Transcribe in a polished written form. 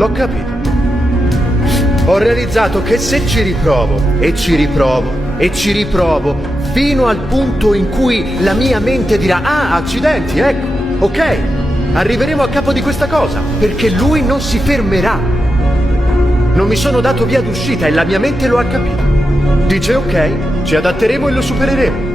l'ho capito. Ho realizzato che se ci riprovo, e ci riprovo, e ci riprovo, fino al punto in cui la mia mente dirà, ah, accidenti, ecco, ok, arriveremo a capo di questa cosa, perché lui non si fermerà. Non mi sono dato via d'uscita e la mia mente lo ha capito. Dice, ok, ci adatteremo e lo supereremo.